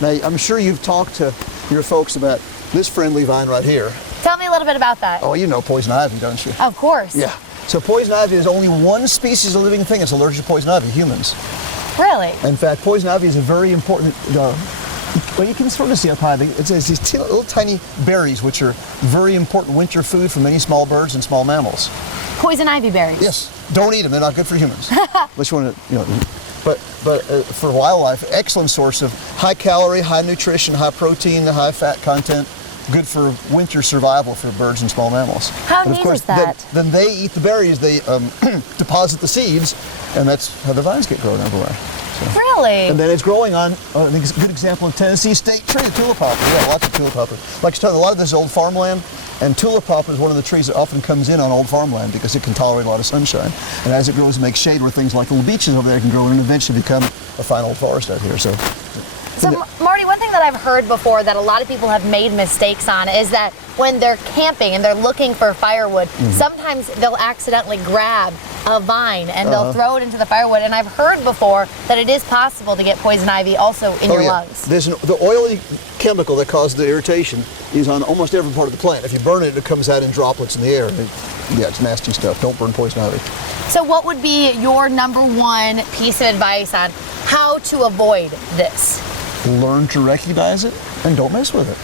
Now, I'm sure you've talked to your folks about this friendly vine right here. Tell me a little bit about that. Oh, you know poison ivy, don't you? Of course. Yeah. So poison ivy is only one species of living thing that's allergic to poison ivy, humans. Really? In fact, poison ivy is a very important, well, you can sort of see up high, it's these little tiny berries which are very important winter food for many small birds and small mammals. Poison ivy berries? Yes. Don't eat them, they're not good for humans. Unless you want to, but for wildlife, excellent source of high calorie, high nutrition, high protein, high fat content, good for winter survival for birds and small mammals. How and of neat course, is that? Then they eat the berries, they deposit the seeds, and that's how the vines get grown everywhere. So. Really? And then it's growing on a good example of Tennessee state tree, tulip poplar. Yeah, lots of tulip poplar. Like I said, a lot of this is old farmland, and tulip poplar is one of the trees that often comes in on old farmland because it can tolerate a lot of sunshine. And as it grows, it makes shade where things like little beeches over there can grow and eventually become a fine old forest out here. So, Marty, one thing that I've heard before that a lot of people have made mistakes on is that when they're camping and they're looking for firewood, sometimes they'll accidentally grab a vine and they'll throw it into the firewood. And I've heard before that it is possible to get poison ivy also in your lungs. The oily chemical that causes the irritation is on almost every part of the plant. If you burn it, it comes out in droplets in the air. Yeah, it's nasty stuff. Don't burn poison ivy. So what would be your number one piece of advice on how to avoid this? Learn to recognize it and don't mess with it.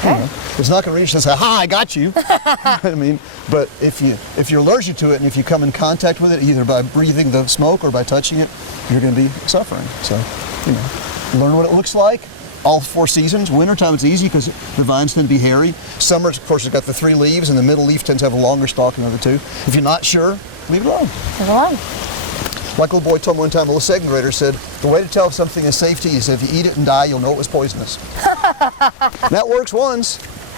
Okay. You know, it's not going to reach and say, "Ha, I got you." I mean, but if you're allergic to it and if you come in contact with it, either by breathing the smoke or by touching it, you're going to be suffering. So, learn what it looks like. All 4 seasons. Wintertime it's easy because the vines tend to be hairy. Summer, of course, it's got the 3 leaves, and the middle leaf tends to have a longer stalk than the other 2. If you're not sure, leave it alone. Leave it alone. Like a little boy told me one time, a little 2nd grader said, the way to tell if something is safe to eat is if you eat it and die, you'll know it was poisonous. That works once.